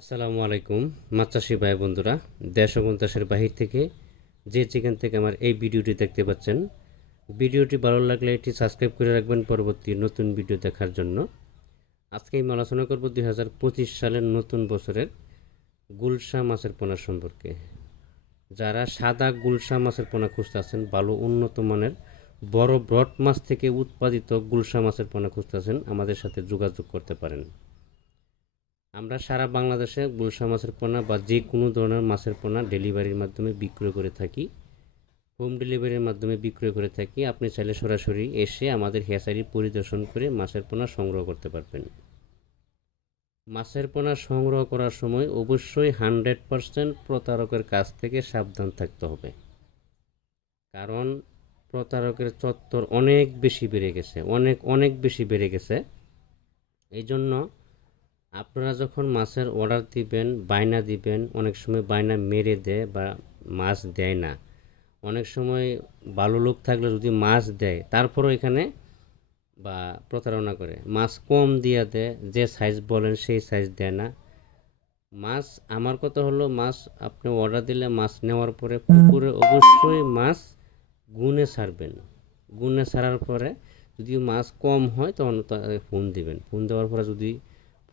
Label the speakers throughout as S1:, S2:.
S1: আসসালামু আলাইকুম, মাছ চাষি ভাই বন্ধুরা। দেশ এবং দেশের বাহির থেকে যে যেখান থেকে আমার এই ভিডিওটি দেখতে পাচ্ছেন, ভিডিওটি ভালো লাগলে এটি সাবস্ক্রাইব করে রাখবেন পরবর্তী নতুন ভিডিও দেখার জন্য। আজকে আমি আলোচনা করব দুই হাজার পঁচিশ সালের নতুন বছরের গুলশা মাছের পোনা সম্পর্কে। যারা সাদা গুলশা মাছের পোনা খুঁজতে আছেন, ভালো উন্নত মানের বড় ব্রড মাছ থেকে উৎপাদিত গুলশা মাছের পোনা খুঁজতে আছেন, আমাদের সাথে যোগাযোগ করতে পারেন। আমরা সারা বাংলাদেশে গুলশা মাছের পোনা বা যে কোনো ধরনের মাছের পোনা ডেলিভারির মাধ্যমে বিক্রয় করে থাকি। হোম ডেলিভারির মাধ্যমে বিক্রয় করে থাকি। আপনি চাইলে সরাসরি এসে আমাদের হেসারি পরিদর্শন করে মাছের পোনা সংগ্রহ করতে পারবেন। মাছের পোনা সংগ্রহ করার সময় অবশ্যই হান্ড্রেড পারসেন্ট প্রতারকের কাছ থেকে সাবধান থাকতে হবে। কারণ প্রতারকের চত্বর অনেক বেশি বেড়ে গেছে, অনেক অনেক বেশি বেড়ে গেছে। এই জন্য আপনারা যখন মাছের অর্ডার দিবেন, বায়না দিবেন, অনেক সময় বায়না মেরে দেয় বা মাছ দেয় না। অনেক সময় ভালো লোক থাকলে যদি মাছ দেয়, তারপরও এখানে বা প্রতারণা করে। মাছ কম দিয়ে দেয়, যে সাইজ বলেন সেই সাইজ দেয় না। মাছ, আমার কথা হলো মাছ, আপনি অর্ডার দিলে মাছ নেওয়ার পরে পুকুরে অবশ্যই মাছ গুনে ছাড়বেন গুনে ছাড়ার পরে যদি মাছ কম হয়, তখন ফোন দিবেন। ফোন দেওয়ার পরে যদি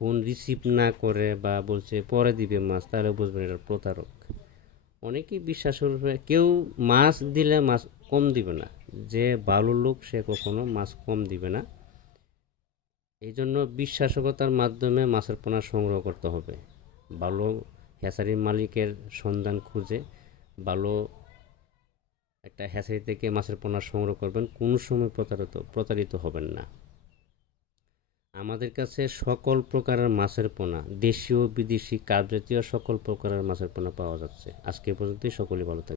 S1: ফোন রিসিভ না করে বা বলছে পরে দিবে মাছ, তাহলে বুঝবেন এটা প্রতারক। অনেকেই বিশ্বাস করবে, কেউ মাছ দিলে মাছ কম দিবে না। যে ভালো লোক, সে কখনো মাছ কম দিবে না। এই জন্য বিশ্বাসকতার মাধ্যমে মাছের পোনা সংগ্রহ করতে হবে। ভালো হ্যাচারির মালিকের সন্ধান খুঁজে ভালো একটা হ্যাচারি থেকে মাছের পোনা সংগ্রহ করবেন, কোনো সময় প্রতারিত প্রতারিত হবেন না। আমাদের কাছে সকল প্রকারের মাছের পোনা, দেশীয় বিদেশি কাজ জাতীয় সকল প্রকারের মাছের পোনা পাওয়া যাচ্ছে। আজকে পর্যন্তই সকলে ভালো থাকবে